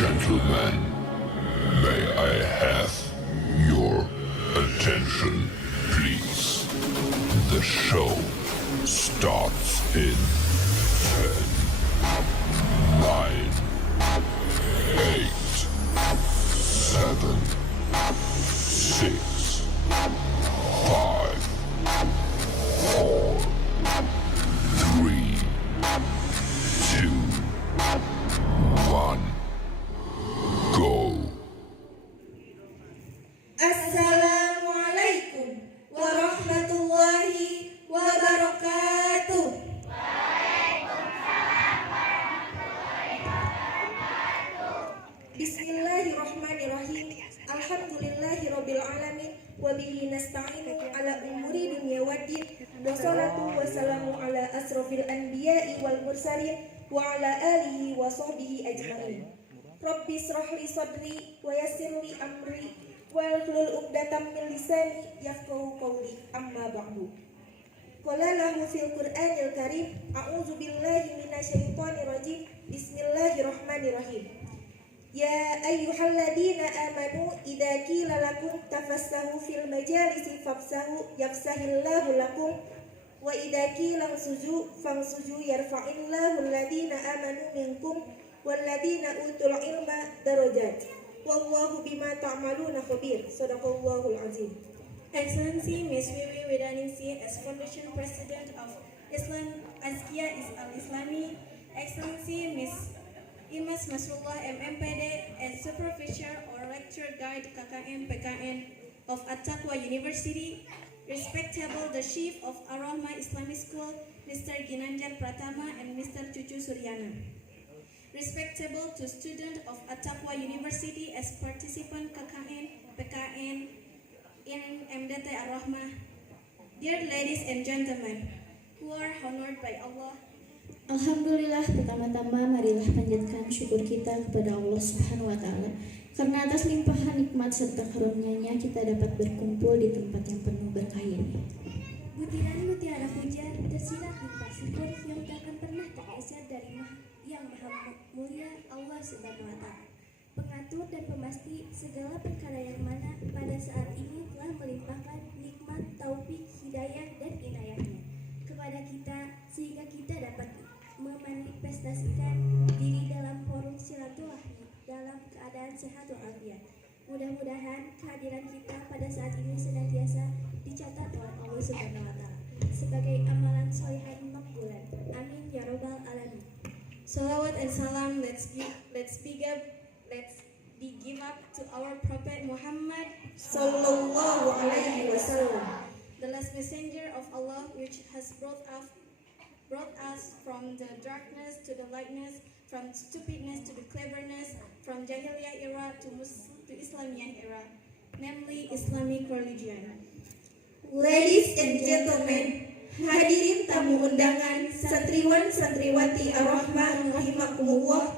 Gentlemen, may I have your attention, please? The show starts in 10, 9, 8, 7, 6, 5, 4, 3, 2, 1. Go. Assalamualaikum warahmatullahi wabarakatuh. Bismillahirrahmanirrahim. Alhamdulillahirabbil alamin wa bihi nasta'inu ala umuri dunya waddin. Wassalatu wassalamu ala asrofil anbiya'i wal mursalin wa ala alihi wa sahbihi ajma'in. Rabbi shrahli sadri wa yassirli amri wahlul 'uqdatam min lisani yafqahu qawli, amma ba'du. Qala lahu fil Qur'anil Karim, a'udzu billahi minasyaitonir rajim. Bismillahirrahmanirrahim. Ya ayyuhalladzina amanu idza qila lakum tafassahu fil majalisi fafsahu yafsahillahu lakum wa idza qila fansuju yarfa'illahu alladzina amanu minkum walladzina utul ilma darajat. Wallahu bima ta'maluna khabir. Shadaqallahul azim. Excellency Ms. Wiwi Wedaningsih as Foundation President of Islam Azkia Al-Islami, Excellency Ms. Imas Masrullah MMPD as Supervisor or Lecture Guide KKN PKN of At-Taqwa University, Respectable the Chief of Ar-Rahmah Islamic School, Mr. Ginanjar Pratama and Mr. Cucu Suryana. Respectable to student of At-Taqwa University as participant KKN PKN in MDT Ar-Rahmah, dear ladies and gentlemen, who are honored by Allah. Alhamdulillah, pertama-tama marilah panjatkan syukur kita kepada Allah Subhanahu wa Ta'ala, karena atas limpahan nikmat serta karunia-Nya kita dapat berkumpul di tempat yang penuh berkah ini. Butiran mutiara hujan tersirat limpah syukur yang tak akan pernah tergeser dari yang maha mulia Allah Subhanahu wa Ta'ala, pengatur dan pemasti segala perkara yang mana pada saat ini telah melimpahkan nikmat, taufik, hidayah dan inayahnya kepada kita sehingga kita dapat memanifestasikan diri dalam forum silaturahmi dalam keadaan sehat walafiat. Mudah-mudahan kehadiran kita pada saat ini senantiasa dicatat oleh Allah Subhanahu wa Ta'ala sebagai amalan sholihan makbulan. Amin ya robbal alamin. Salawat and salam, let's give up to our Prophet Muhammad Sallallahu alaihi wasallam, the last messenger of Allah, which has brought us from the darkness to the lightness, from stupidness to the cleverness, from Jahiliyah era to Islamiyah era, namely Islamic religion. Ladies and gentlemen, hadirin tamu undangan, santriwan santriwati Ar-Rahmah rahimakumullah,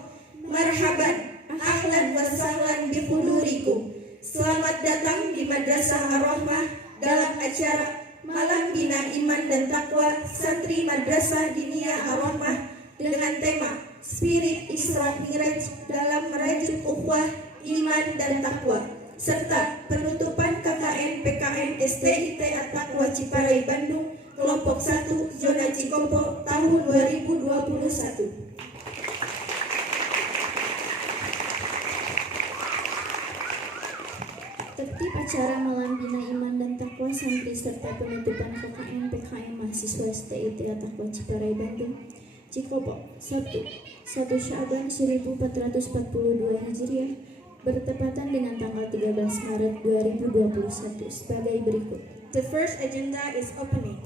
marhaban, ahlan wa sahlan bi hudurikum. Selamat datang di Madrasah Ar-Rahmah dalam acara Malam Bina Iman dan Takwa Santri Madrasah Diniyah Ar-Rahmah dengan tema Spirit Isra Miraj dalam merajut ukhuwah iman dan takwa, serta penutupan KKN PKN STIT At-Taqwa Ciparai Bandung kelompok 1 zona Cikopo tahun 2021. Tertib acara Malam Bina Iman dan Takwa Santri serta penutupan KKN PKN mahasiswa STIT At-Taqwa Ciparai Bandung Cikopo 1 Sya'ban 1442 Hijriah bertepatan dengan tanggal 13 Maret 2021 sebagai berikut. The first agenda is opening.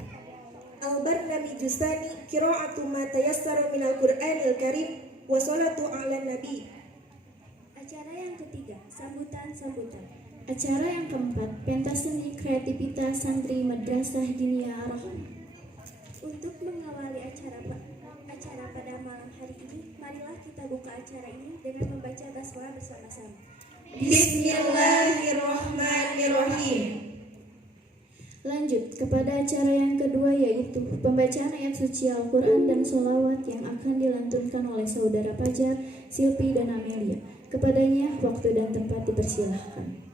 Al-Barnamiju Tsani qira'atu ma tayassara minal Qur'anil Karim wa sholatu 'alan nabi. Acara yang ketiga, sambutan-sambutan. Acara yang keempat, pentas seni kreativitas santri Madrasah Diniyah Ar-Rahmah. Untuk mengawali acara pada malam hari ini, marilah kita buka acara ini dengan membaca basmalah bersama-sama. Bismillahirrahmanirrahim. Lanjut kepada acara yang kedua, yaitu pembacaan ayat suci Al-Quran dan sholawat yang akan dilantunkan oleh saudara Fajar, Silpi, dan Amelia. Kepadanya waktu dan tempat dipersilahkan.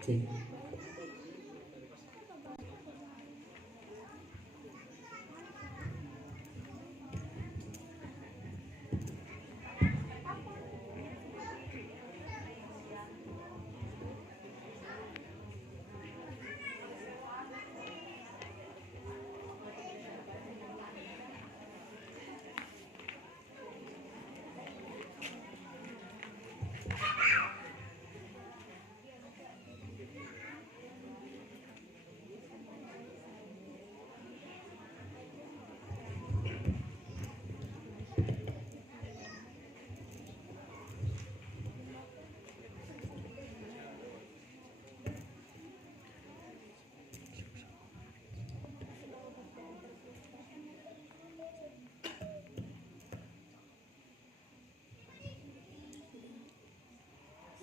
Cek.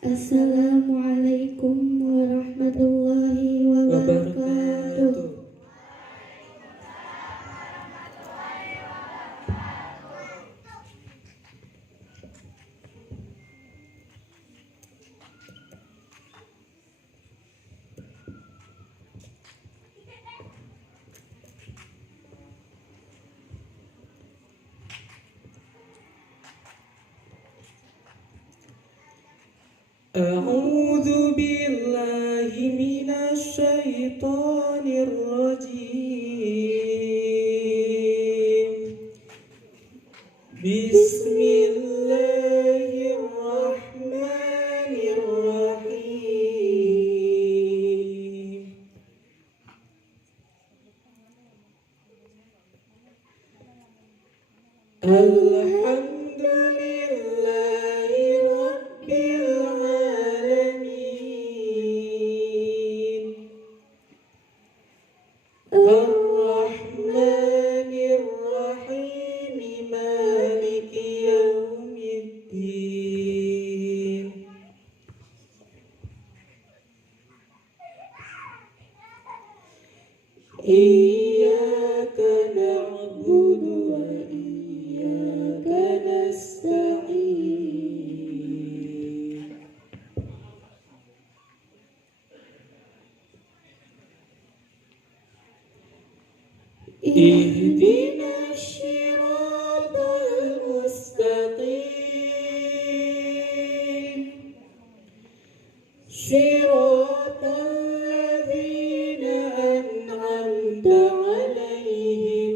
Assalamualaikum warahmatullahi wabarakatuh. أعوذ بالله من الشيطان الرجيم بسم الله الرحمن الرحيم الحمد لله رب العالمين الرحمن الرحيم مالك يوم الدين إياك نعبد وإياك نستعين اهدنا الصراط المستقيم صراط الذين أنعمت عليهم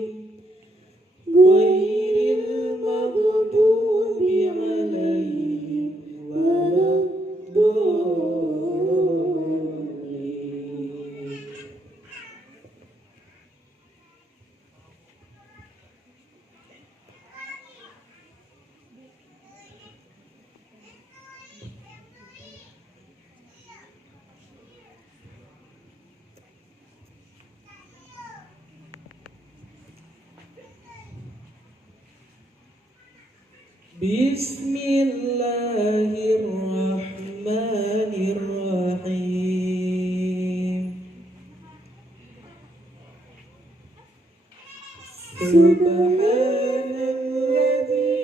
غير المغضوب عليهم ولا الضالين بسم الله الرحمن الرحيم سبحان الذي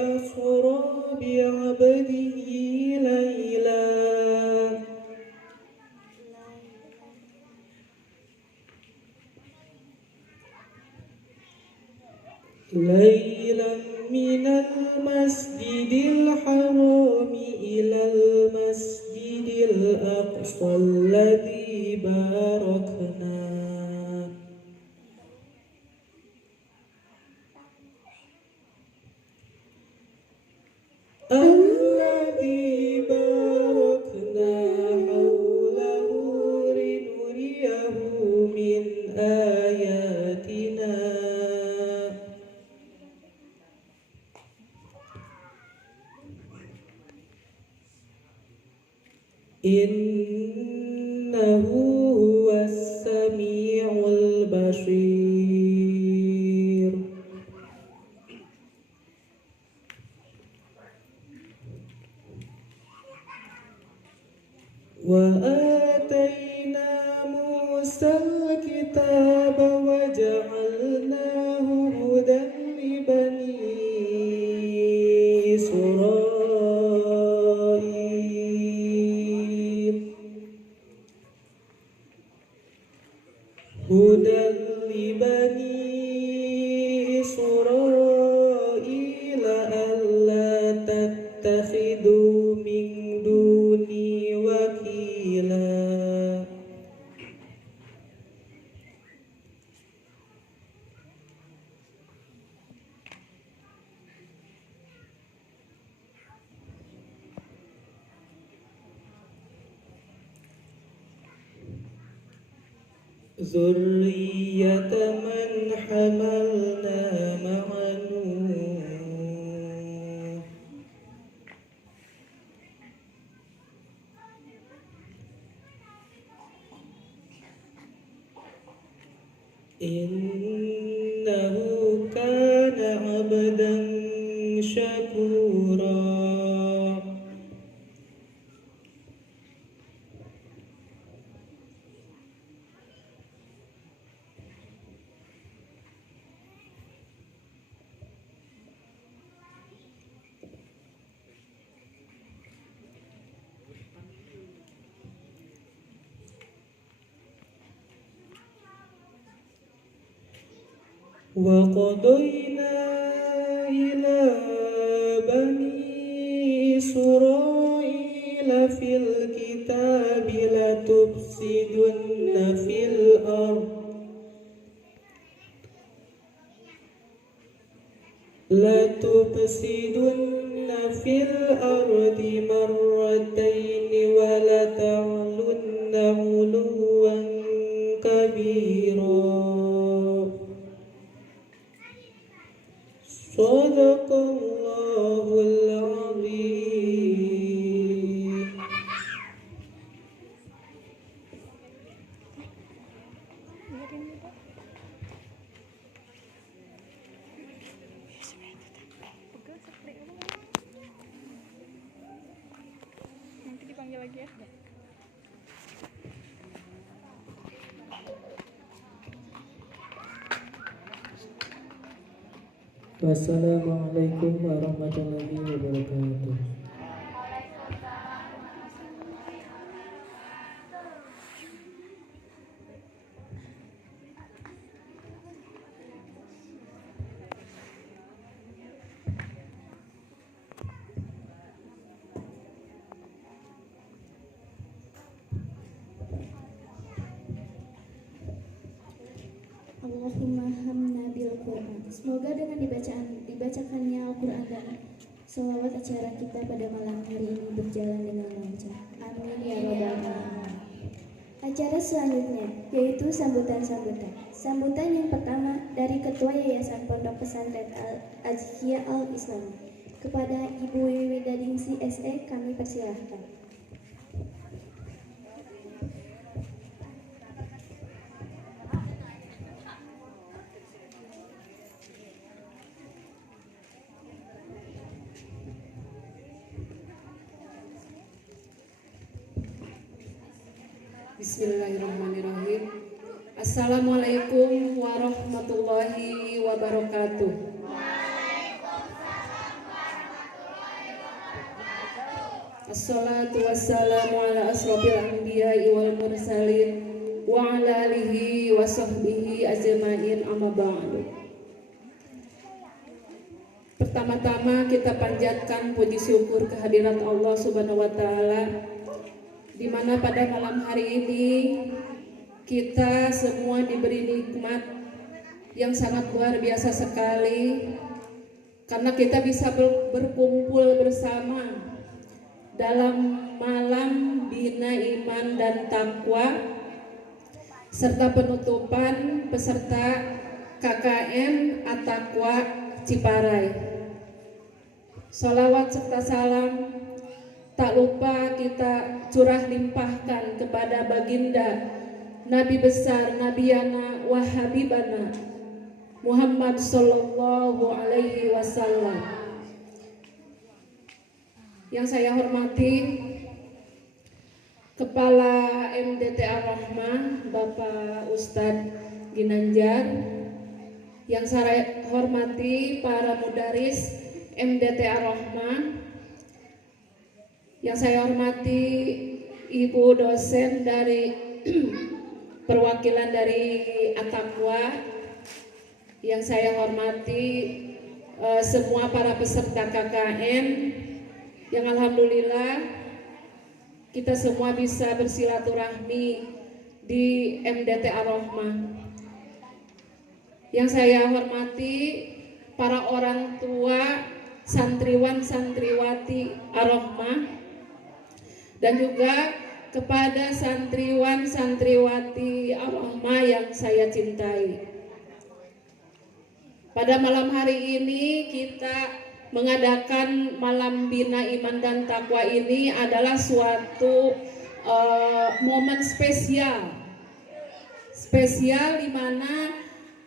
أسرى بعبده ليلا من المسجد الحرام إلى المسجد الأقصى الذي باركنا حوله لنريه من آياتنا إنه هو السميع البصير وآتينا موسى الكتاب وجعلناه هدى لبني إسرائيل هدى لبني إسرائيل ألا تتخذوا من دوني وكيلا ذرية من حملنا مع نوح إنه كان عبدا شكورا وقضينا إلى بني إسرائيل في الكتاب لتفسدن في الأرض مرتين ولتعلن علوا كبيرا. صدق الله العظيم. Wassalamualaikum warahmatullahi wabarakatuh. Allahumma hamna bil Quran. Semoga dengan dibacakannya Al-Quran dan selawat acara kita pada malam hari ini berjalan dengan lancar. Amin ya rabbal alamin. Acara selanjutnya yaitu sambutan-sambutan. Sambutan yang pertama dari Ketua Yayasan Pondok Pesantren Al-Azkia Al-Islami. Kepada Ibu Wiwi Dadingsi SE kami persilahkan. Bismillahirrahmanirrahim. Assalamualaikum warahmatullahi wabarakatuh. Assalatu wassalamu ala asrofil anbiya'i wal mursalin wa ala alihi wa sahbihi ajma'in amma ba'du. Pertama-tama kita panjatkan puji syukur kehadirat Allah Subhanahu wa taala, di mana pada malam hari ini kita semua diberi nikmat yang sangat luar biasa sekali, karena kita bisa berkumpul bersama dalam malam Bina Iman dan Takwa serta penutupan peserta KKN At-Taqwa Ciparai. Sholawat serta salam tak lupa kita curah limpahkan kepada baginda Nabi besar Nabiyana wa Habibana Muhammad sallallahu alaihi wasallam. Yang saya hormati Kepala MDT Ar-Rahmah Bapak Ustadz Ginanjar, yang saya hormati para mudaris MDT Ar-Rahmah, yang saya hormati Ibu dosen dari perwakilan dari At-Taqwa, yang saya hormati semua para peserta KKN, yang alhamdulillah kita semua bisa bersilaturahmi di MDT Ar-Rahmah. Yang saya hormati para orang tua santriwan santriwati Ar-Rahmah, dan juga kepada santriwan santriwati Ar-Rahmah yang saya cintai. Pada malam hari ini kita mengadakan malam Bina Iman dan Takwa ini adalah suatu momen spesial di mana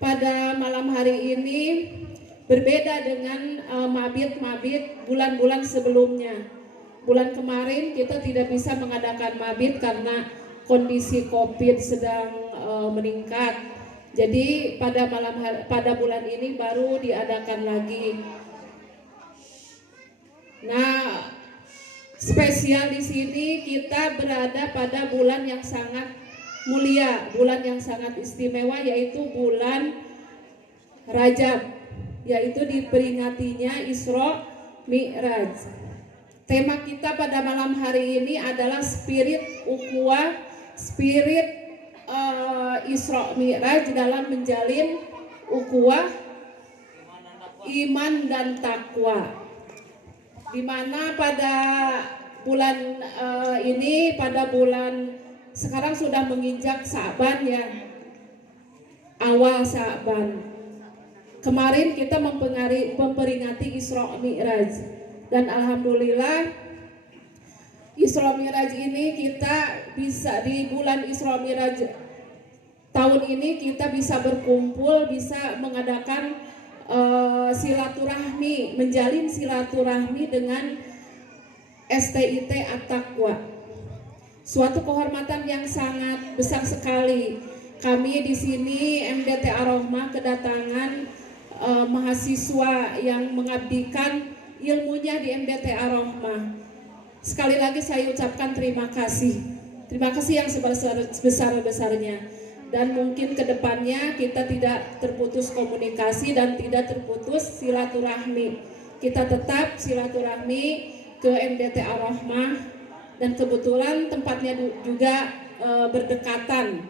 pada malam hari ini berbeda dengan mabit bulan-bulan sebelumnya. Bulan kemarin kita tidak bisa mengadakan mabit karena kondisi COVID sedang meningkat. Jadi pada bulan ini baru diadakan lagi. Nah, spesial di sini kita berada pada bulan yang sangat mulia, bulan yang sangat istimewa, yaitu bulan Rajab, yaitu diperingatinya Isra Mi'raj. Tema kita pada malam hari ini adalah spirit ukhuwah, spirit Isra Mi'raj dalam menjalin ukhuwah iman dan takwa. Di mana pada bulan ini, pada bulan sekarang sudah menginjak Sa'ban ya, awal Sa'ban. Kemarin kita memperingati Isra Mi'raj, dan alhamdulillah Isra Mi'raj ini kita bisa di bulan Isra Mi'raj tahun ini kita bisa berkumpul, bisa mengadakan silaturahmi, menjalin silaturahmi dengan STIT At-Taqwa. Suatu kehormatan yang sangat besar sekali. Kami di sini MDT Ar-Rahmah kedatangan mahasiswa yang mengabdikan ilmunya di MDT Ar-Rahmah. Sekali lagi saya ucapkan terima kasih. Terima kasih yang sebesar-besarnya. Dan mungkin kedepannya kita tidak terputus komunikasi dan tidak terputus silaturahmi. Kita tetap silaturahmi ke MDT Ar-Rahmah, dan kebetulan tempatnya juga berdekatan.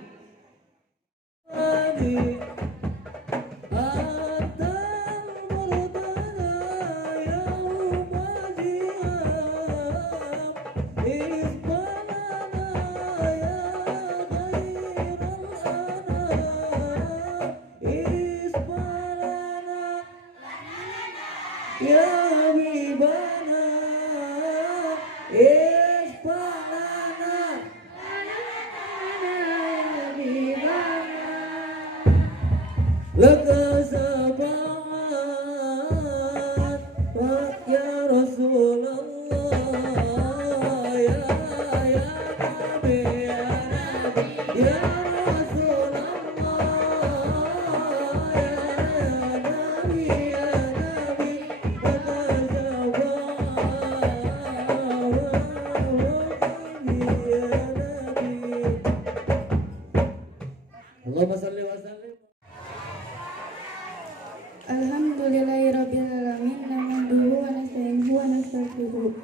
Alhamdulillahirrabbilalamin, nahmaduhu wa nasta'inuhu wa nastaghfiruh.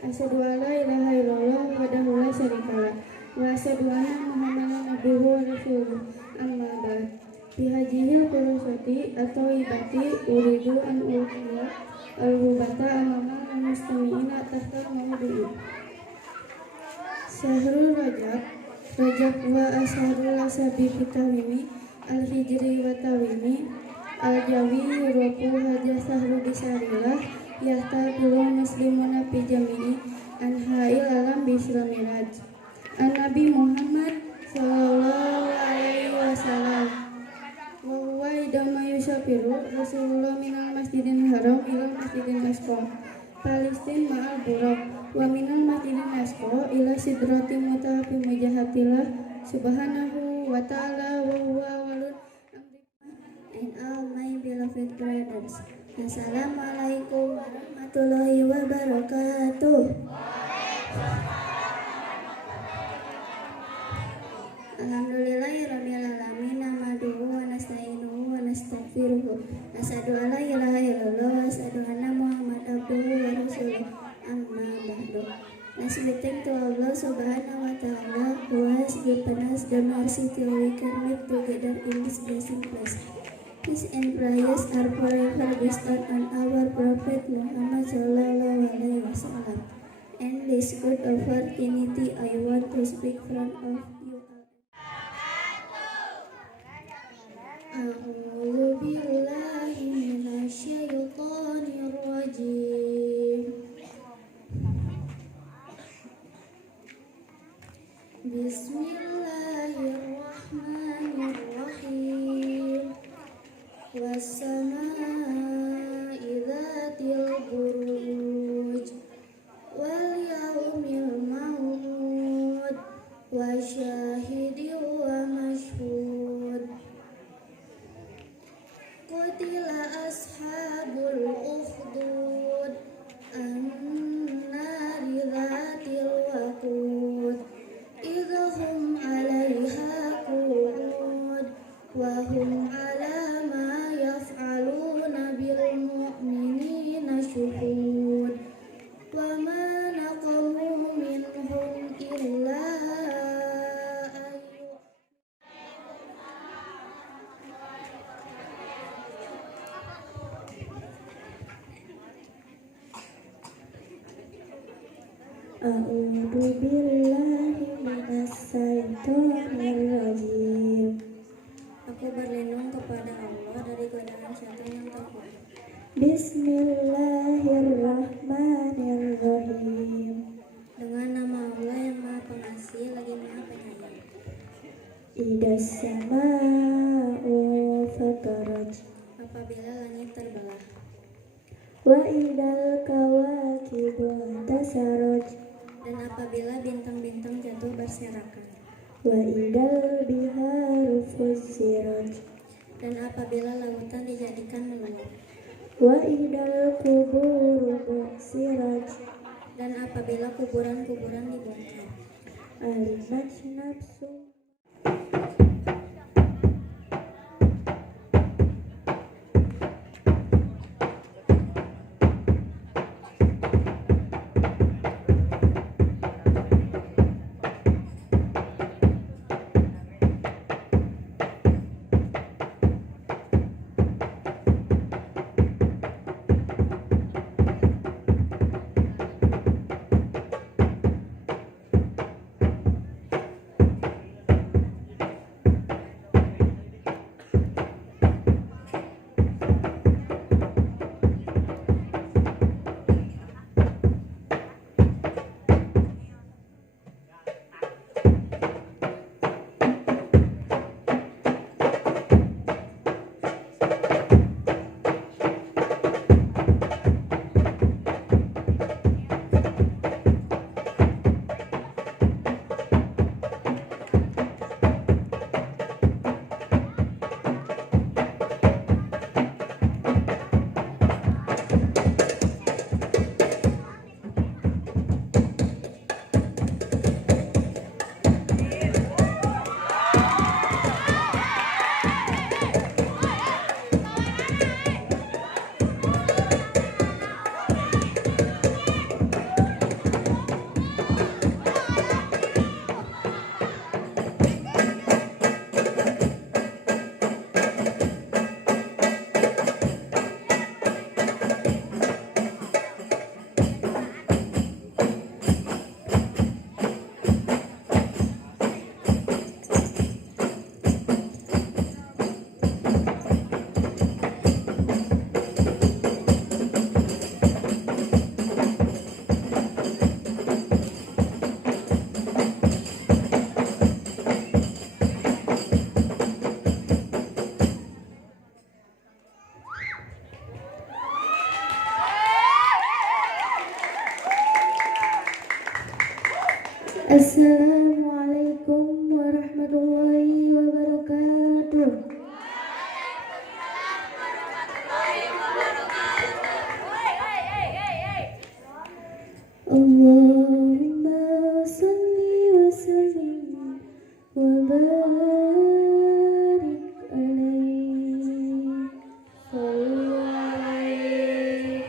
Asyhadu an la ilaha illallah wahdahu la syarikalah wa asyhadu anna Muhammadan abduhu wa rasuluh. Amma ba'd. Bihajihil filosati atau ibati uridu an ulqiya al-hubata amama al-mustami'ina tahta mawdu'i. Syahrul Rajab wa asyharul asabi fitawimi al-hijri wa tawimi al-jawi yuroku hajah sahru bisarillah yahtaqilu muslimuna fi jami'i anha'il alam bisra miraj. An-Nabi Muhammad sallallahu alaihi wasallam wa huwa idama yusafiru Rasulullah minal masjidil haram ilal masjidil aqsa Palestin ma'al buraq wa minal masjidil aqsa ila sidrati muntaha fi mujahatillah subhanahu wa ta'ala wa huwa walul and all my beloved brothers. Assalamualaikum warahmatullahi wabarakatuh. Alhamdulillahirrabbilalamin, nahmaduhu wa nasta'inuhu wa nastaghfiruh. Asyhadu an la ilaha illallah wa asyhadu anna Muhammadan abduhu wa rasuluh. Amma ba'du. Let's be thankful to Allah subhanahu wa ta'ala who has given us the mercy till we can live together in this blessed place. Peace and prayers are forever bestowed on our Prophet Muhammad sallallahu alaihi wasallam. And this good opportunity I want to speak from of you all. A'udzu billahi minasyaitonir rajim. Bismillahirrahmanirrahim. Was-samaa'i dzatil buruj wal yaumil maw'ud wa syahidin wa mashhud. Qutila ashabul ukhdud an-nari dzatil waqud idhum 'alaiha qu'ud wa hum 'ala ma yaf'alun A'udzu billahi minasyaitonir rajim. Aku berlindung kepada Allah dari godaan syaitan yang terkutuk. Bismillahirrahmanirrahim. Dengan nama Allah yang Maha Pengasih lagi Maha Penyayang. Idas sama'u fataraj. Apabila langit terbelah, Wa idal kawakibu tasaraj. dan apabila bintang-bintang jatuh berserakan, Wa idal biharu fussirat. dan apabila lautan dijadikan meluap, Wa idal kuburu bu'sirat. dan apabila kuburan-kuburan dibongkar. Alimat nafsu. Assalamualaikum warahmatullahi wabarakatuh. Allahumma salli wa sallim wa barik alaihi. Sallu alaihi.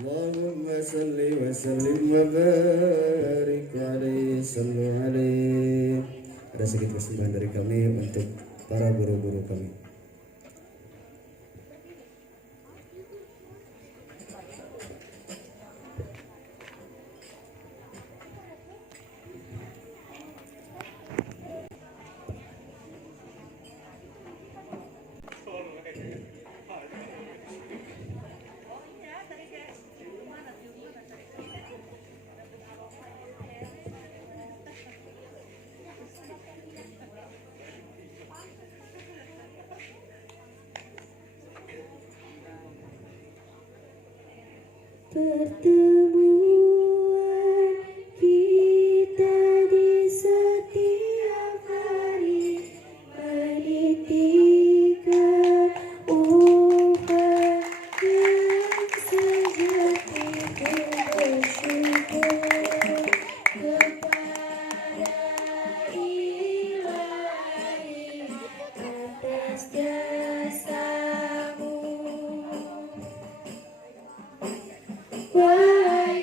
Allahumma salli wa sallim wa barik alaihi sallu alaihi. Ada sedikit persembahan dari kami untuk para guru-guru kami. Pertemuan kita di setiap hari menitikan upah yang sejati bersyukur kepada Ilahi atas jasamu. Wahai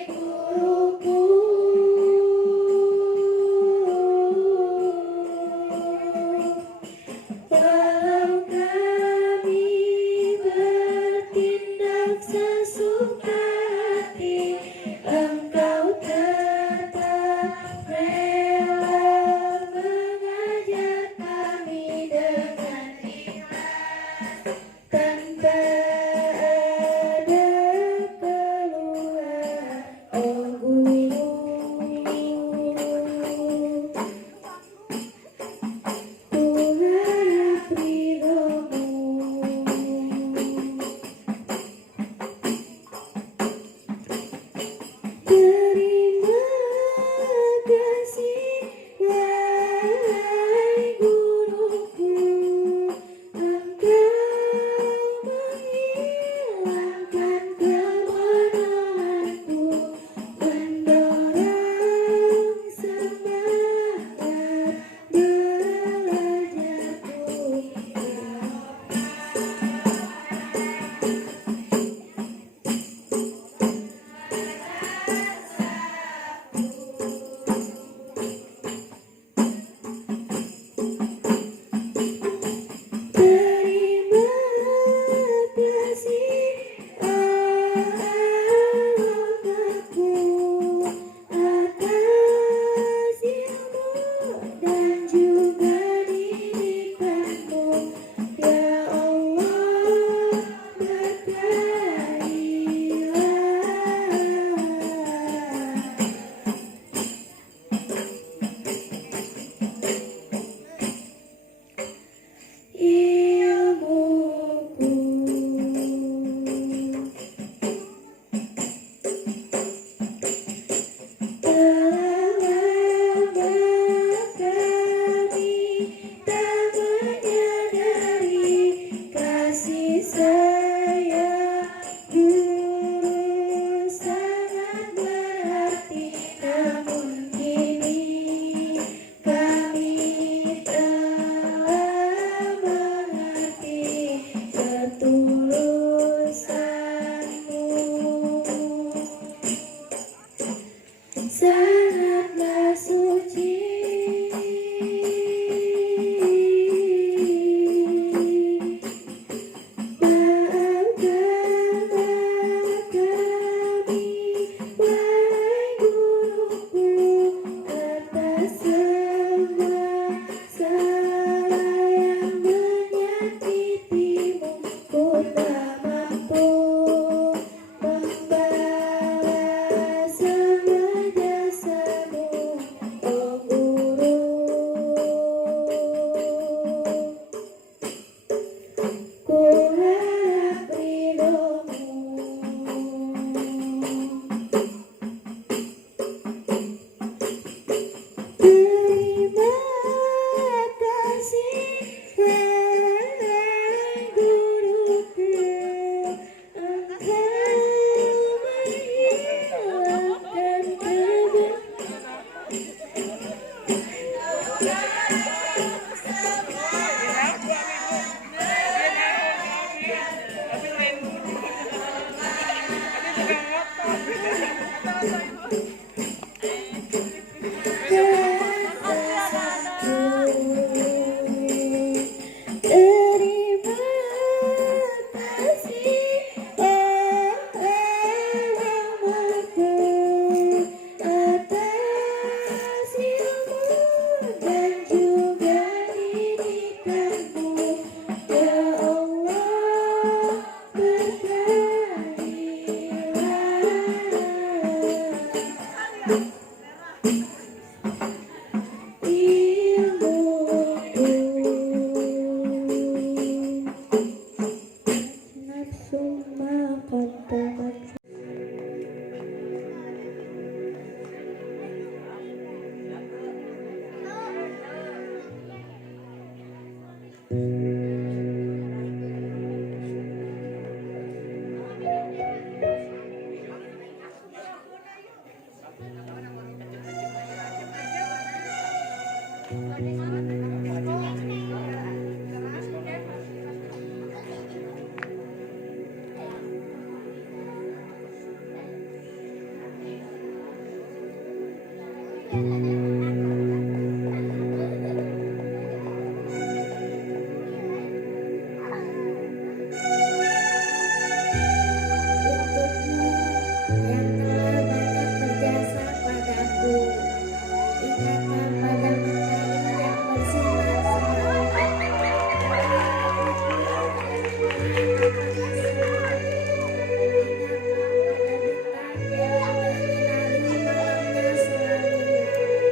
Terima kasih oh alamatku atas ilmu dan juga didikanmu ya Allah nafsu ma qaddamat. Untukmu yang telah banyak berjasa padaku, ingatlah pada matahari yang bersinar semalam. Ingatlah pada bintang yang menyinari malamnya selalu.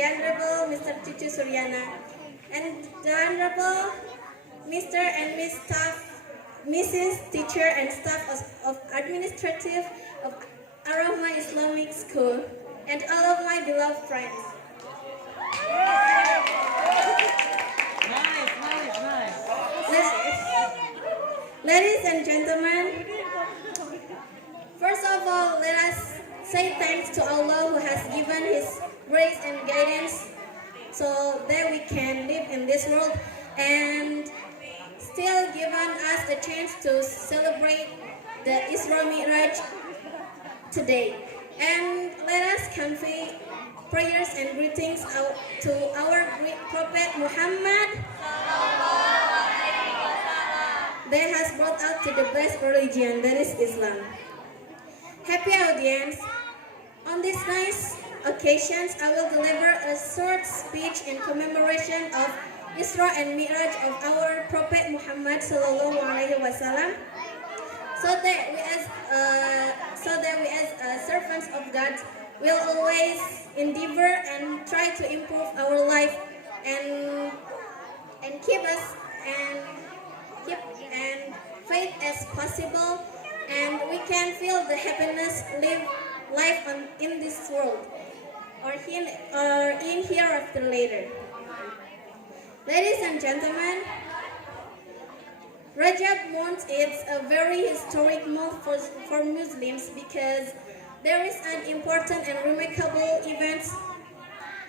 the Honorable Mr. Cucu Suryana, and the Honorable Mr. and Miss Staff, Mrs. Teacher and Staff of Administrative of Arahma Islamic School, and all of my beloved friends. Ladies and gentlemen, first of all, let us say thanks to Allah who has given His grace and guidance so that we can live in this world and still given us the chance to celebrate the Isra Mi'raj today. And let us convey prayers and greetings to our great Prophet Muhammad that has brought us to the best religion, that is Islam. Happy audience, on these nice occasions, I will deliver a short speech in commemoration of Isra and Mi'raj of our Prophet Muhammad sallallahu alaihi wasallam, so that we as servants of God will always endeavor and try to improve our life and keep faith as possible, and we can feel the happiness live life in this world or in hereafter later. Ladies and gentlemen, Rajab month is a very historic month for Muslims because there is an important and remarkable event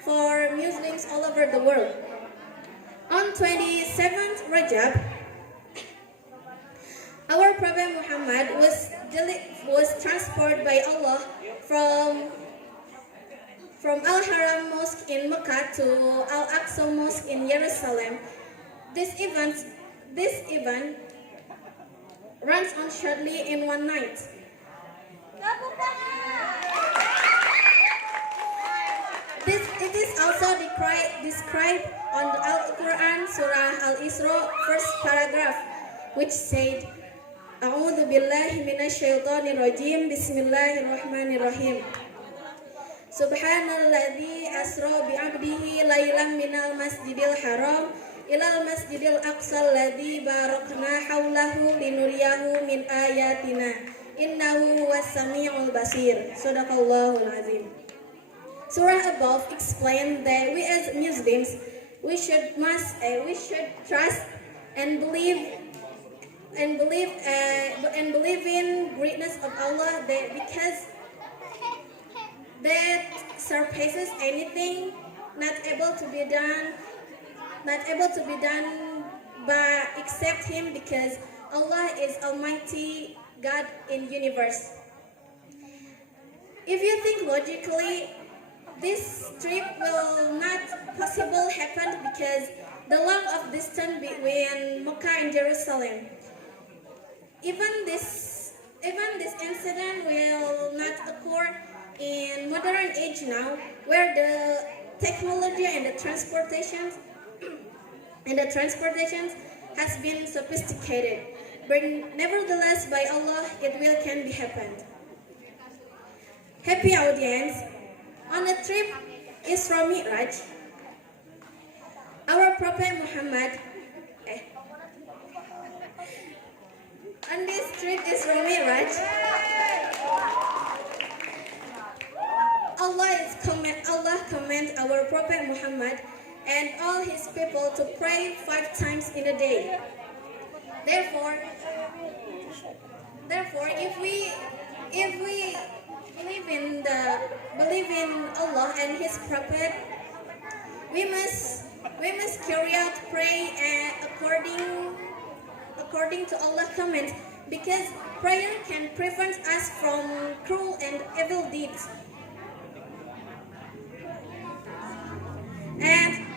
for Muslims all over the world. On 27th Rajab, our Prophet Muhammad was transported by Allah from Al-Haram Mosque in Mecca to Al-Aqsa Mosque in Jerusalem. This event runs on shortly in one night. It is also described on the Al-Quran Surah Al-Isra, first paragraph, which said, A'udhu billahi minasyaitonir rajim, bismillahirrahmanirrahim. Subhanalladzi asra bi'abdihi laylan minal masjidil haram ilal masjidil aqsa alladzi barakna hawlahu linuriyahu min ayatina innahu huwas sami'ul basir. Sadaqallahul azim. Surah above explained that we as Muslims we should trust and believe in greatness of Allah, that because that surpasses anything not able to be done by except Him, because Allah is Almighty God in universe. If you think logically, this trip will not possible happen because the long of distance between Mecca and Jerusalem. Even this incident will not occur in modern age now, where the technology and the transportations has been sophisticated. But nevertheless, by Allah, it can be happened. Happy audience, on the trip Isra Mi'raj, our Prophet Muhammad. On this trip Isra Mi'raj, Allah commands our Prophet Muhammad and all his people to pray 5 times in a day. Therefore, if we believe in Allah and His Prophet, we must carry out pray according to Allah's command, because prayer can prevent us from cruel and evil deeds. And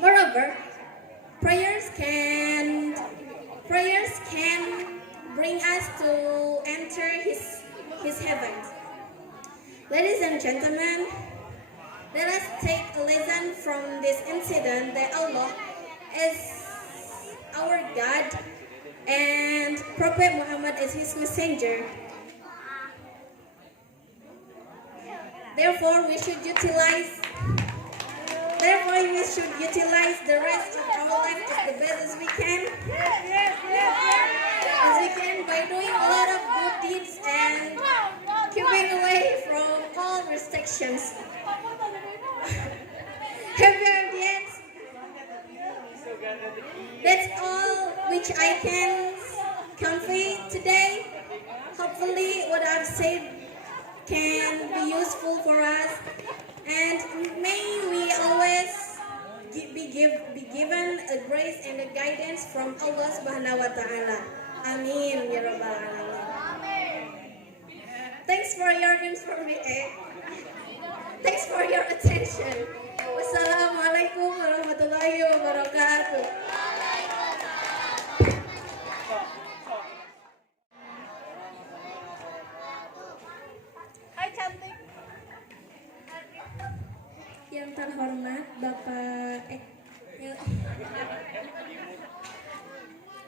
moreover, prayers can bring us to enter His heaven. Ladies and gentlemen, let us take a lesson from this incident, that Allah is our God and Prophet Muhammad is His messenger. Therefore, we should utilize the rest of our life as the best as we can. By doing a lot of good deeds and keeping away from all restrictions. Happy audience. That's all which I can convey today. Hopefully what I've said can be useful for us, and may we always be given a grace and a guidance from Allah Subhanahu wa Ta'ala. Amin ya Rabbal Alamin. Thanks for your Thanks for your attention. Wassalamualaikum warahmatullahi wabarakatuh. Yang terhormat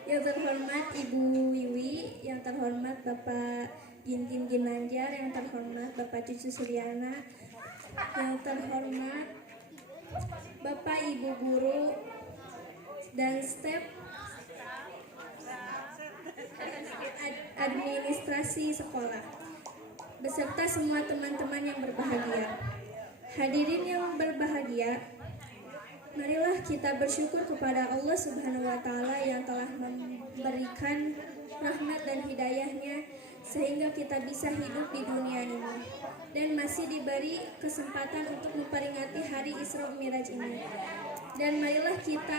yang terhormat Ibu Wiwi, yang terhormat Bapak Gintin Ginanjar, yang terhormat Bapak Cucu Suryana, yang terhormat Bapak Ibu guru dan staf administrasi sekolah, beserta semua teman-teman yang berbahagia. Hadirin yang berbahagia, marilah kita bersyukur kepada Allah Subhanahu wa Ta'ala yang telah memberikan rahmat dan hidayahnya sehingga kita bisa hidup di dunia ini dan masih diberi kesempatan untuk memperingati hari Isra Mi'raj ini. Dan marilah kita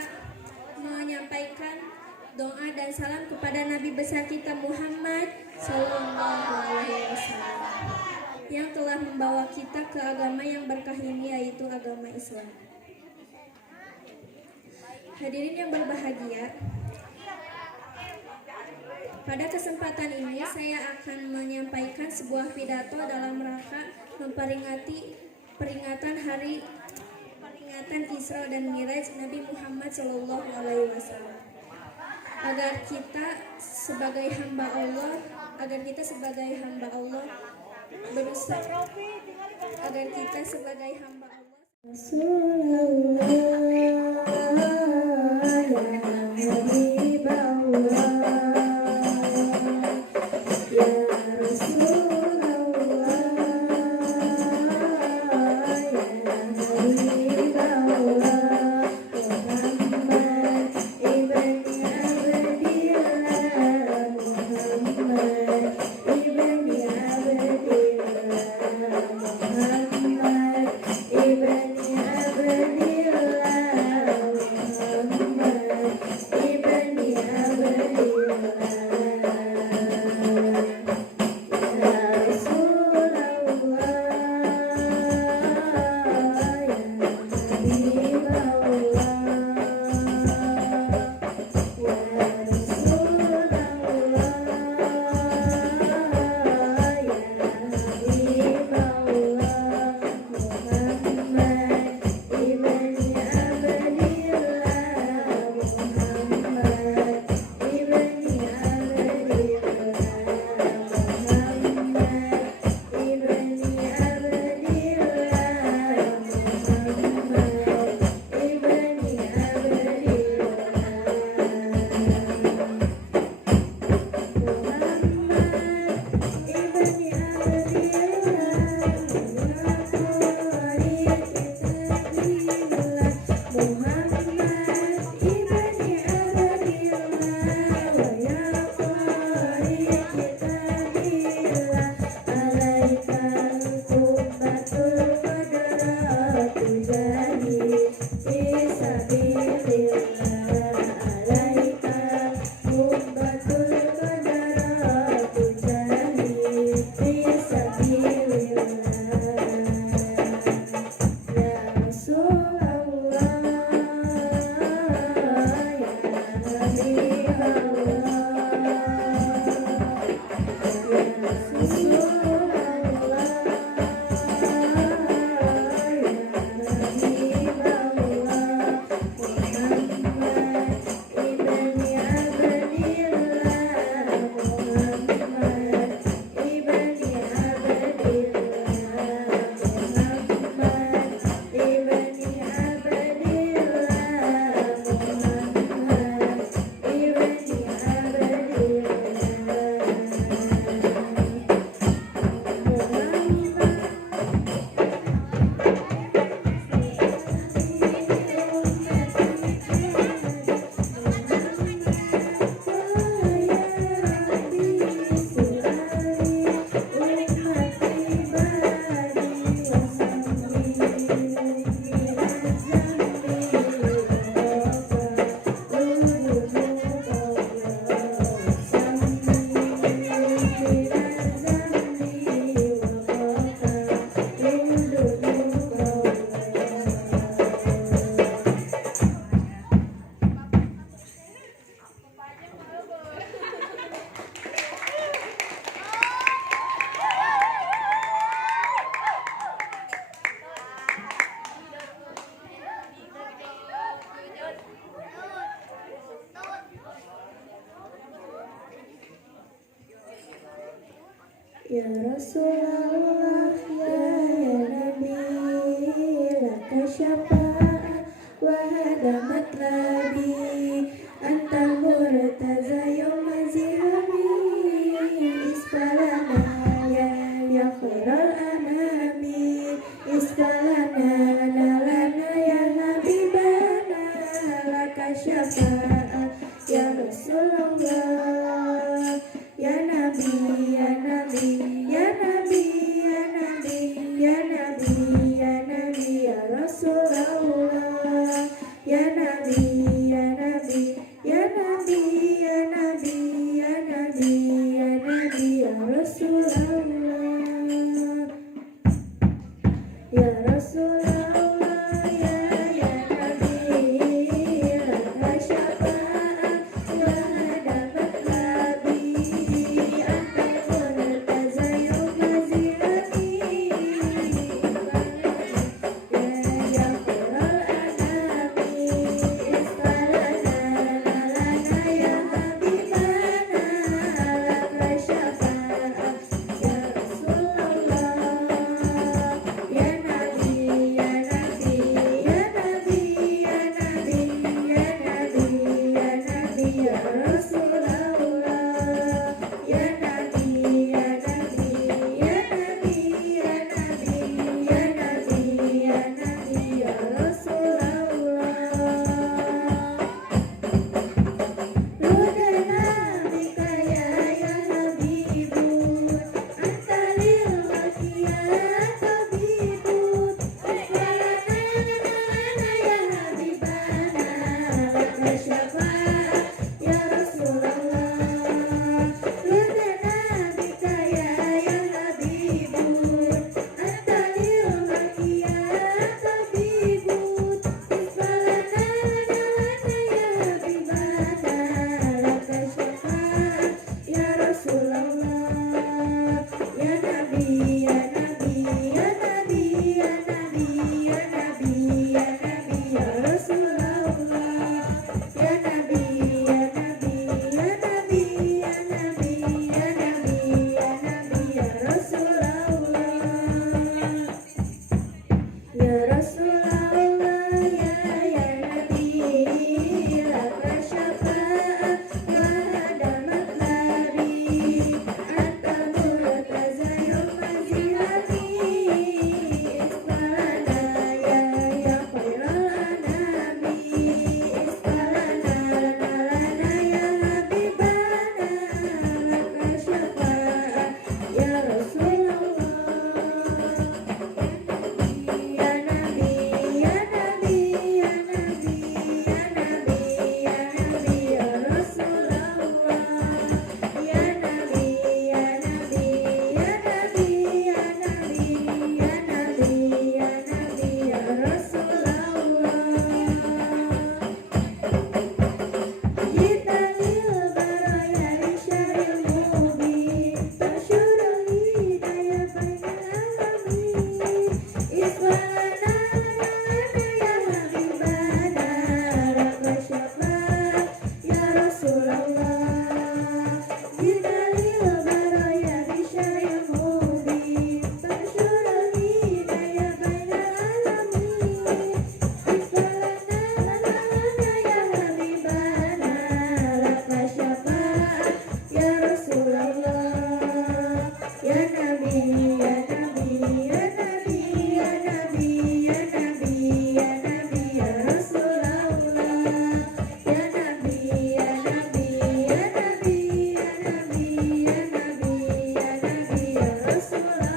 menyampaikan doa dan salam kepada Nabi besar kita Muhammad Sallallahu Alaihi Wasallam yang telah membawa kita ke agama yang berkah ini, yaitu agama Islam. Hadirin yang berbahagia, pada kesempatan ini saya akan menyampaikan sebuah pidato dalam rangka peringatan Isra dan Mi'raj Nabi Muhammad Sallallahu Alaihi Wasallam. Agar kita sebagai hamba Allah berusaha agar kita sebagai hamba Ibn Ya Rasulullah ya Nabi, laka syafa'ah wa hada matlabi, anta murtaza yawma zihami, isfalana ya khairal anami, isfalana nalana ya habibana, laka syafa'ah ya Rasulullah ya Nabi ya Nabi ya Nabi ya Nabi ya Nabi ya Nabi ya Rasulullah ya Nabi ya Nabi ya Nabi ya Nabi ya Nabi ya Nabi ya Rasulullah ya Rasulullah ya Nabi laka syafa'ah wa hada matlabi, anta murtaza yawma zihami, ya khairal anami, isfalana nalana ya habibana, laka syafa'ah ya Rasulullah ya Nabi ya Nabi ya Nabi ya Nabi ya Nabi ya Nabi ya Rasulullah ya Nabi ya Nabi ya Nabi ya Nabi ya Nabi ya Nabi ya Rasulullah. Ludana bika ya habibu, anta lil makiyat tabibu, isfalana nalana ya habibana, laka syafa'ah ya Rasulullah. Ludana bika ya habibu, anta lil makiyat tabibu, isfalana nalana ya habibana, laka syafa'ah ya Rasulullah ya Nabi ya Nabi ya Nabi ya Nabi ya Nabi ya Nabi ya Rasulullah ya Nabi ya Nabi ya Nabi ya Nabi ya Nabi ya Nabi ya Rasulullah ya Rasulullah ya Nabi laka syafa'ah wa hada matlabi, anta murtaza yawma zihami, isfalana ya khairal anami, isfalana nalana ya habibana, laka syafa'ah ya Rasulullah ya Nabi ya Nabi ya Nabi ya Nabi ya Nabi ya Rasulullah ya Nabi ya Nabi ya Nabi ya Nabi ya Nabi ya Nabi ya Rasulullah. Kita lil baraya risyaril mubin, tansyurul hidayah bainal alamin, isfalana nalana ya habibana, laka syafa'ah ya Rasulullah. Kita lil baraya risyaril mubin, tansyurul hidayah bainal alamin, isfalana nalana ya habibana, laka syafa'ah ya Rasulullah ya Nabi ya Nabi ya Nabi ya Nabi ya Nabi ya Nabi ya Rasulullah ya Nabi ya Nabi ya Nabi ya Nabi ya Nabi ya Nabi ya Rasulullah.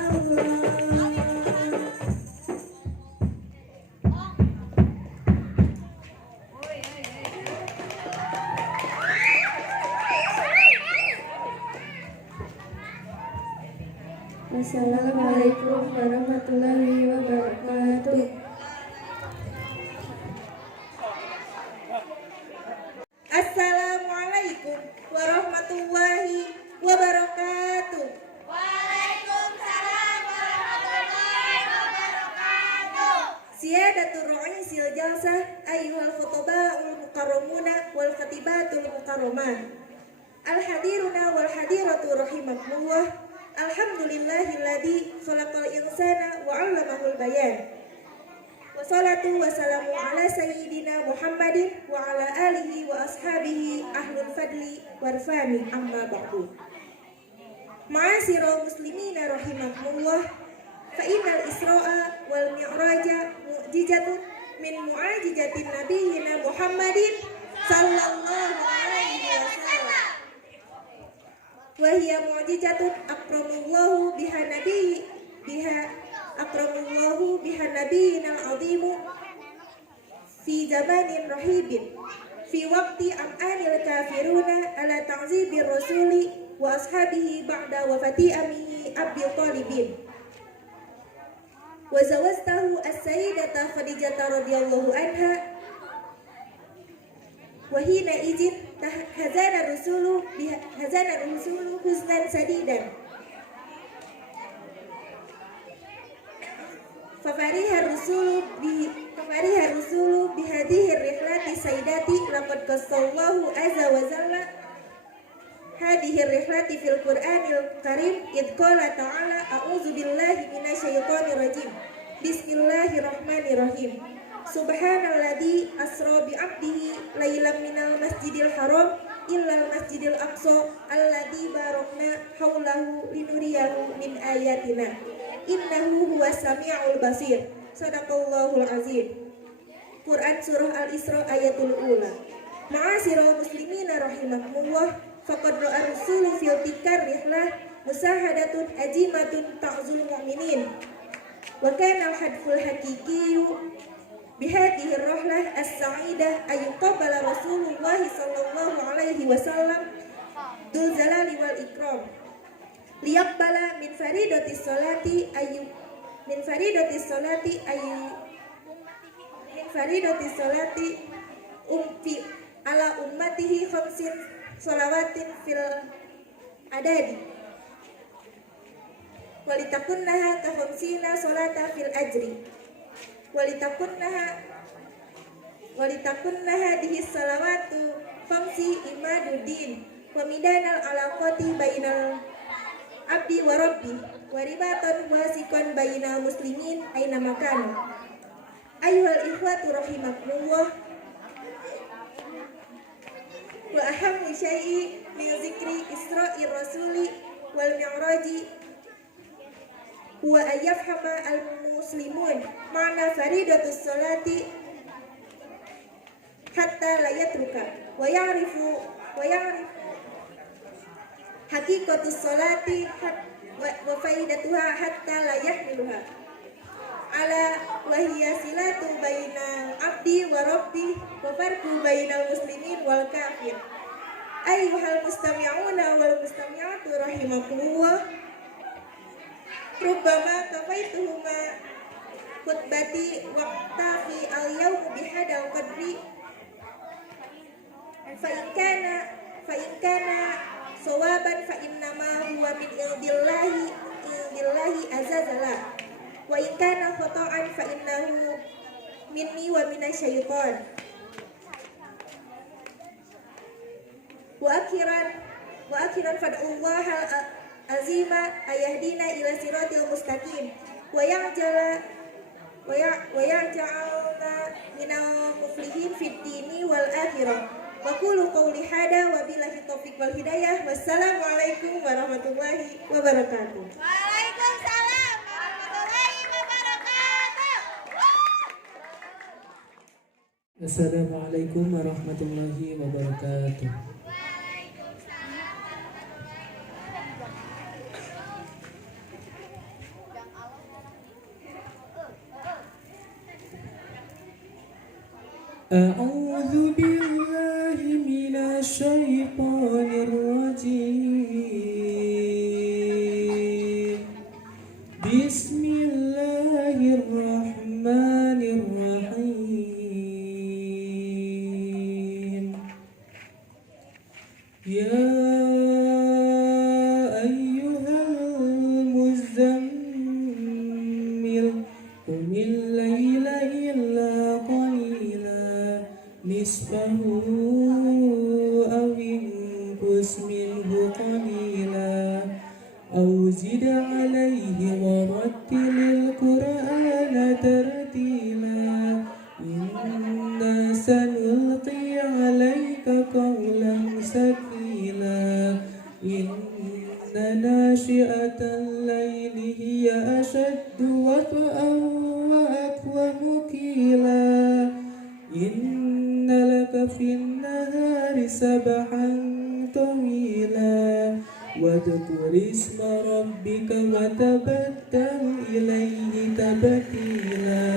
Assalamualaikum warahmatullahi wabarakatuh. Assalamualaikum warahmatullahi wabarakatuh. Waalaikumsalam warahmatullahi wabarakatuh. Siyadatul ra'isil jalsah ayyuhal khutoba'ul mukarramuna wal khatibatul mukarramah, al hadiruna wal hadiratu rahimakumullah, Alhamdulillahilladzi khalaqal insana wa 'allamahul bayan. Wassalatu wassalamu ala sayyidina Muhammadin wa ala alihi wa ashabihi ahlul fadli warfani amma ba'du. Ma'asyiral muslimina rahimakumullah, fa innal Isra'a wal Mi'raja mu'jizatun min mu'ajizatin nabiyyina Muhammadin sallallahu alaihi wasallam. Wa hiya mu'jizatun akramullahu biha nabiyyina al-'azimu fi zamanin rahibin fi waqti am'anil kafiruna ala ta'zibir rasuli wa ashabihi ba'da wafati amihi Abi Thalibin. Wa zawajtahu as-sayyidata Khadijah radhiyallahu anha wa hina izin hazana rusulu huznan sadidan. Fafariha rusulu bihadihi rihlati sayyidati laqad qassallahu azza wa jalla hadihi rihlati fil Qur'anil Karim id qala ta'ala a'udzu billahi minasyaitonir rajim. Bismillahirrahmanirrahim. Subhanalladzi asra bi 'abdihi lailan minal masjidil haram illal masjidil aqsa alladzi barakna haulahu linuriyahu min ayatina innahu huwas samiul basir. Shadaqallahul azim. Quran surah Al-Isra ayatul ula. Ma'asyiral muslimina rahimakumullah, faqad ra'a rusulu fil tikar rihlah musahadatun ajimatun ta'zul mu'minin wa kana al-hadful haqiqiyyu bihadihi ar-rahlah as-sa'idah ayyuqabbala Rasulullah sallallahu alaihi wasallam dzul jalali wal ikram liyaqbala min faridatis salati umfi ala ummatihi khamsin shalawatin fil adadi walitakunnaha ka khamsina salata fil ajri walitakunnaha dihi salawatu khamsi imaduddin wa midanal alaqati bainal abdi wa rabbi wa ribatan wasiqan bainal muslimin aina makan. Ayyuhal ikhwatu rahimakumullah, wa ahammu syai'i min zikri isra'ir rasuli wal mi'raji huwa ayyafhama al-muslimun ma'na faridatus salati hatta la yatruka wa ya'rifu haqiqatus salati wa faidatuha hatta la yahmiluha ala wa hiya silatu bainal abdi wa rabbi wa farqu bainal muslimin wal kafir. Ayyuhal mustami'una wal mustami'atu rahimakumullah, rubbama kafaituhuma khutbati waqtafi al-yawm bihadal qadri fa in kana sawaban fa innama huwa min indillahi azza wa in kana khata'an fa innahu minni wa minasyaiton. Wa akhiran fad'ullaha azima ayahdina ila siratil mustaqim wa ya'jalna minal muflihin fid dini wal akhirah. Wa qulu qawli hada wa billahi taufiq wal hidayah. Wassalamu alaikum warahmatullahi wabarakatuh. Waalaikumsalam warahmatullahi wabarakatuh. Assalamualaikum warahmatullahi wabarakatuh. A'udzu billahi minasy syaithanir rajim. Bismillahirrahmanirrahim. Ya ayyuhal muzammil qumil laila illa qalila nisfahu aw inqus minhu qalila aw zid وقيلا إن لك في النهار سبحا طويلا واذكر اسم ربك وتبتل إليه تبتيلا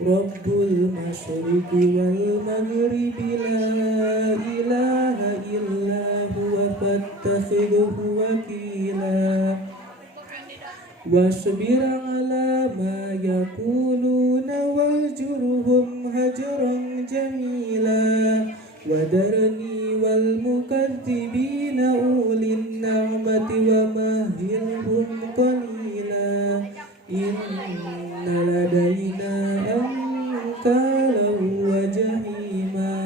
رب المشرق والمغرب لا إله إلا هو فاتخذه وكيلا واصبر على ما يقولون واهجرهم هجرا جميلا وذرني والمكذبين أولي النعمة ومهلهم قليلا إن لدينا أنكالا وجحيما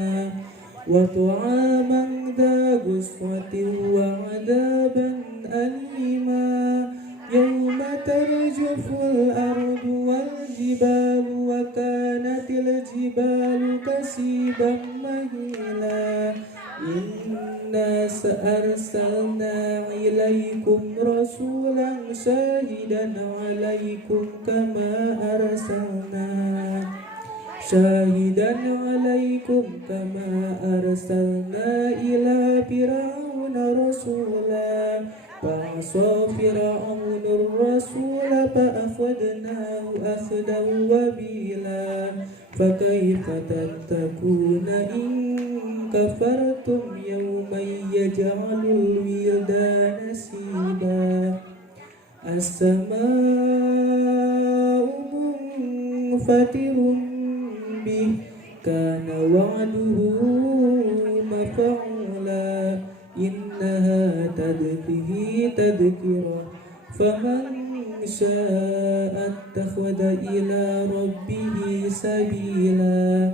وطعاما ذا غصة وعذابا أليما يوم ترجف الأرض والجبال وكانت الجبال كثيبا مهيلا إنا سأرسلنا إليكم رسولا شاهدا عليكم كما أرسلنا إلى فرعون رسولا فعصى فرعون الرسول فأخذناه أخذا وبيلا فكيف تتقون إن كفرتم يوما يجعل الولدان شيبا السماء منفطر به كان وعده مفعولا إنها تذكرة فمن شاء اتخذ إلى ربه سبيلا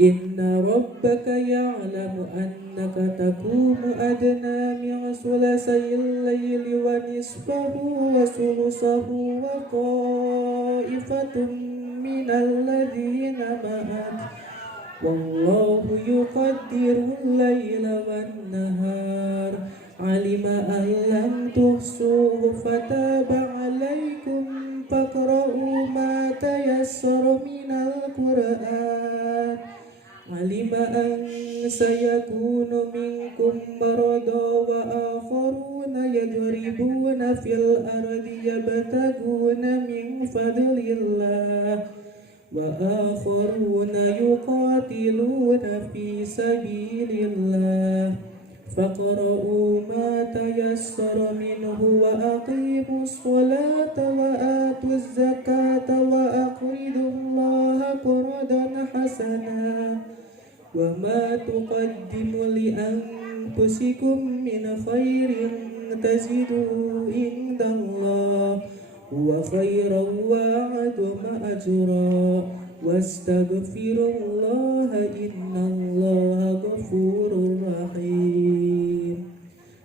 إن ربك يعلم أنك تقوم أدنى من ثلثي الليل ونصفه وثلثه وطائفة من الذين معك والله يقدر الليل والنهار علم أن لم تحصوه فتاب عليكم فاقرؤوا ما تيسر من القرآن علم أن سيكون منكم مرضى وآخرون يضربون في الأرض يبتغون من فضل الله وآخرون يقاتلون في سبيل الله فاقرؤوا ما تيسر منه وأقيموا الصلاة وآتوا الزكاة وأقرضوا الله قرضا حسنا وما تقدموا لأنفسكم من خير تجدوه عند الله هو خيرا وأعظم أجرا واستغفروا الله إن الله غفور رحيم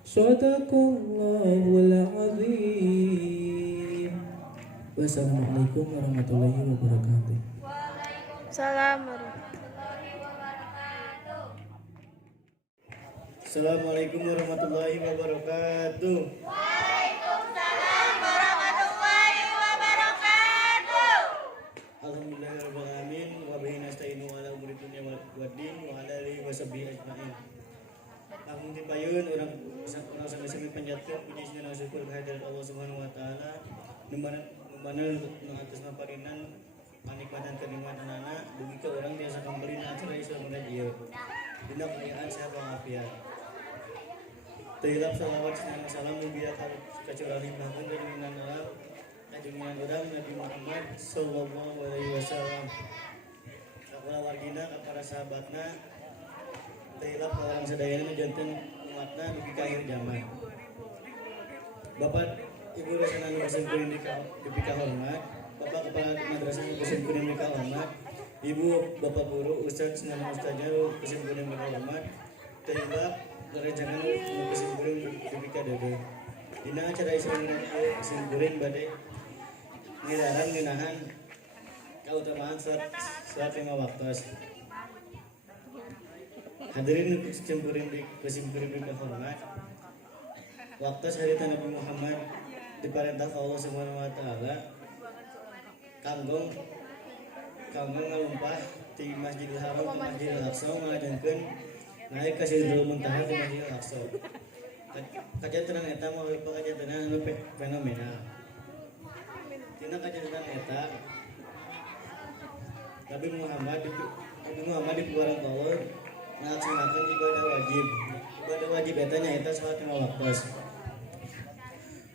صدق الله العظيم. Wassalamualaikum warahmatullahi wabarakatuh. Waalaikumsalam warahmatullahi wabarakatuh. Assalamualaikum warahmatullahi wabarakatuh. Waalaikumsalam warahmatullahi wabarakatuh. Alhamdulillahirabbil alamin wa bihi nasta'inu ala umuri dunya waddin wa ala alihi washabihi ajmain. Amun dipayun urang sami panjatkeun puji jeung syukur kehadirat Allah Subhanahu wa taala numana nu atasna parinan panikmatan kenikmatanana dugi ka urang tiasa kamberin acara Islam ieu. Dina kemuliaan sehat walafiat. Tayyib salawat dan salam mugi ka curah limpahkeun ka junjungan Allah kajenengan urang Nabi Muhammad sallallahu alaihi wasallam. Ka wargina ka para sahabatna Tayyib orang sadayana janten umatna dugi ka akhir zaman. Bapak Ibu Rasana nu kesempurna di hormat, Bapak Kepala Madrasah nu kesempurna di hormat, Ibu Bapak Guru Ustaz dan Ustaznya nu kesempurna di hormat, Tayyib rerencangan nu kesempurna di dede. Dina acara Islam kesempurna bade ngilaran ngeunahan kautamaan salat 5 waktu. Hadirin kesempurna di hormat. Waktu hari Nabi Muhammad diperintah Allah Subhanahu wa taala kanggong kanggo ngalumpah ti Masjidil Haram ke Masjidil Aqsa ngajengkeun naik ka Sidratul Muntaha di Masjidil Aqsa. Kajantenan eta mah kajantenan anu fenomenal. Tina kajantenan eta Nabi Muhammad di bulan Qaul ngalaksanakeun ibadah wajib. Ibadah wajib eta nyaeta salat 5 waktu.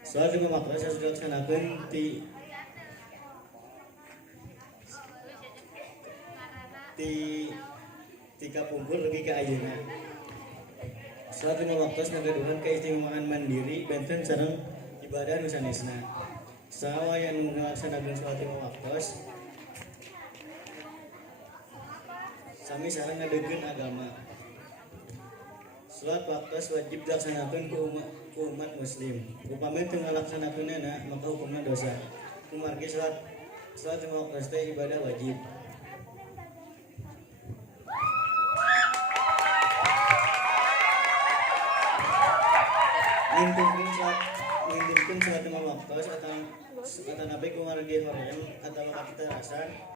Salat 5 waktu saya sudah laksanakeun ti kapungkur lagi ke ayeuna. Salat 5 waktu ngagaduhan keistimewaan mandiri benten sareng ibadah nu sanesna. Saha anu ngalaksanakeun salat 5 waktu sami sareng ngadegeun agama. Salat waktu wajib dilaksanakeun ku umat muslim. Upami teu ngalaksanakeunna maka hukumna dosa. Kumargi salat 5 waktu teh ibadah wajib. Ngintipkeun salat 5 waktu atau nabi kumargi hoream atau kita rasan